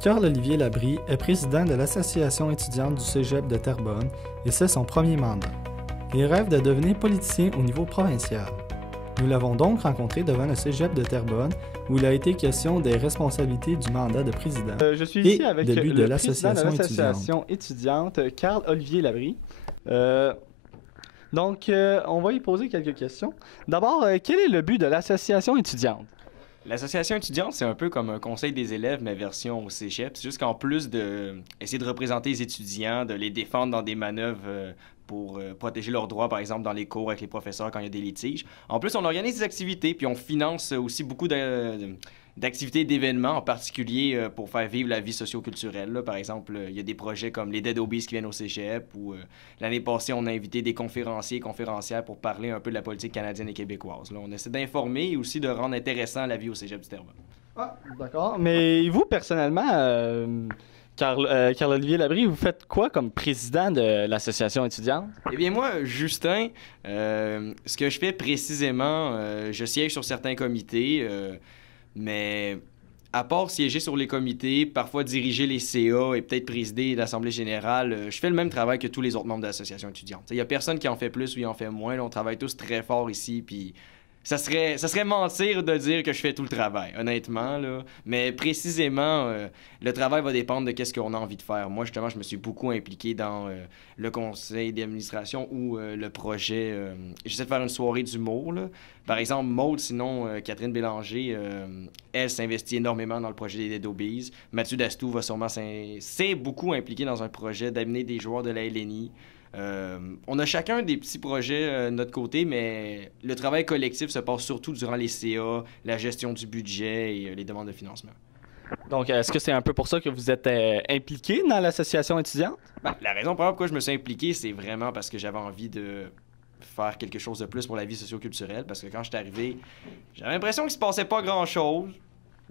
Carl-Olivier Labrie est président de l'association étudiante du Cégep de Terrebonne et c'est son premier mandat. Il rêve de devenir politicien au niveau provincial. Nous l'avons donc rencontré devant le Cégep de Terrebonne où il a été question des responsabilités du mandat de président je suis ici avec de lui de le président de l'association l'association étudiante, Carl-Olivier Labrie. On va y poser quelques questions. D'abord, quel est le but de l'association étudiante? L'association étudiante, c'est un peu comme un conseil des élèves, mais version au cégep. C'est juste qu'en plus d'essayer de représenter les étudiants, de les défendre dans des manœuvres pour protéger leurs droits, par exemple dans les cours avec les professeurs quand il y a des litiges. En plus, on organise des activités, puis on finance aussi beaucoup d'activités, d'événements, en particulier pour faire vivre la vie socio-culturelle. Là. Par exemple, il y a des projets comme les Dead Obies qui viennent au cégep, ou l'année passée, on a invité des conférenciers et conférencières pour parler un peu de la politique canadienne et québécoise. Là. On essaie d'informer et aussi de rendre intéressant la vie au cégep du Terrebonne. Ah, d'accord. Mais vous, personnellement, Carl-Olivier Labrie, vous faites quoi comme président de l'association étudiante? Eh bien, moi, Justin, ce que je fais précisément, je siège sur certains comités, mais à part siéger sur les comités, parfois diriger les CA et peut-être présider l'Assemblée générale, je fais le même travail que tous les autres membres de l'association étudiante. Il n'y a personne qui en fait plus ou qui en fait moins. Là, on travaille tous très fort ici, puis ça serait mentir de dire que je fais tout le travail, honnêtement. Là. Mais précisément, le travail va dépendre de qu'est-ce qu'on a envie de faire. Moi, justement, je me suis beaucoup impliqué dans le conseil d'administration ou le projet. J'essaie de faire une soirée d'humour. Là. Par exemple, Maude, sinon Catherine Bélanger, elle s'investit énormément dans le projet des Dead Obies. Mathieu Dastou va sûrement s'est beaucoup impliqué dans un projet d'amener des joueurs de la LNI. On a chacun des petits projets de notre côté, mais le travail collectif se passe surtout durant les CA, la gestion du budget et les demandes de financement. Donc, est-ce que c'est un peu pour ça que vous êtes impliqué dans l'association étudiante? Ben, la raison pour laquelle je me suis impliqué, c'est vraiment parce que j'avais envie de faire quelque chose de plus pour la vie socio-culturelle, parce que quand je suis arrivé, j'avais l'impression qu'il se passait pas grand-chose.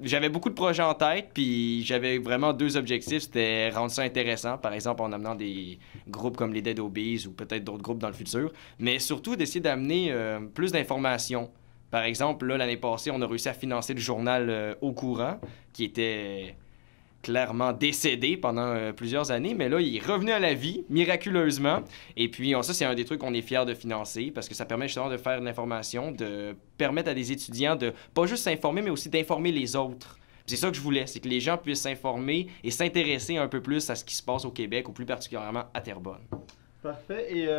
J'avais beaucoup de projets en tête, puis j'avais vraiment deux objectifs. C'était rendre ça intéressant, par exemple en amenant des groupes comme les Dead Obies ou peut-être d'autres groupes dans le futur, mais surtout d'essayer d'amener plus d'informations. Par exemple, là, l'année passée, on a réussi à financer le journal Au Courant, qui était clairement décédé pendant plusieurs années, mais là, il est revenu à la vie, miraculeusement. Et puis, ça, c'est un des trucs qu'on est fiers de financer, parce que ça permet justement de faire de l'information, de permettre à des étudiants de pas juste s'informer, mais aussi d'informer les autres. C'est ça que je voulais, c'est que les gens puissent s'informer et s'intéresser un peu plus à ce qui se passe au Québec, ou plus particulièrement à Terrebonne. Parfait. Et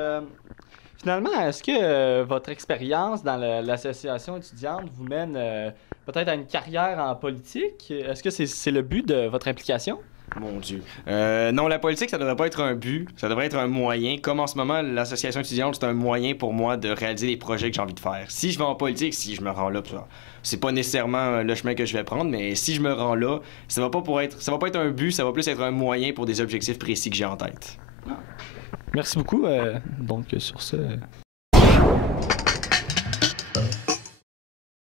finalement, est-ce que votre expérience dans l'association étudiante vous mène peut-être à une carrière en politique? Est-ce que c'est le but de votre implication? Mon Dieu. Non, la politique, ça devrait pas être un but, ça devrait être un moyen. Comme en ce moment, l'association étudiante, c'est un moyen pour moi de réaliser les projets que j'ai envie de faire. Si je vais en politique, si je me rends là, c'est pas nécessairement le chemin que je vais prendre, mais si je me rends là, ça va pas être un but, ça va plus être un moyen pour des objectifs précis que j'ai en tête. Merci beaucoup. Donc, sur ce...